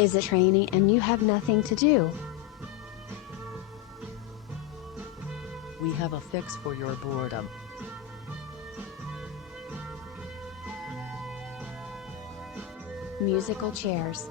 Is it raining and you have nothing to do? We have a fix for your boredom. Musical chairs.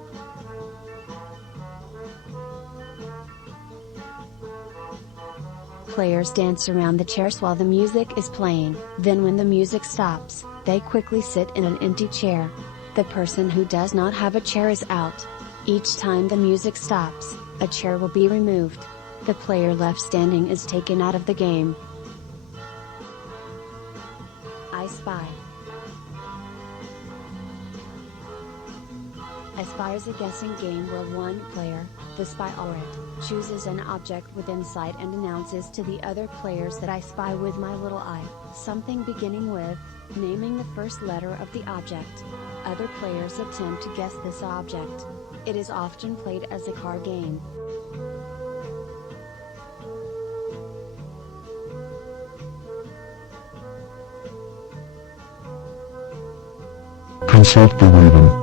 Players dance around the chairs while the music is playing, then when the music stops, they quickly sit in an empty chair. The person who does not have a chair is out. Each time the music stops, a chair will be removed. The player left standing is taken out of the game. I Spy. I Spy is a guessing game where one player, the spy or it, chooses an object within sight and announces to the other players that I spy with my little eye, something beginning with, naming the first letter of the object. Other players attempt to guess this object. It is often played as a card game. Consult the reading.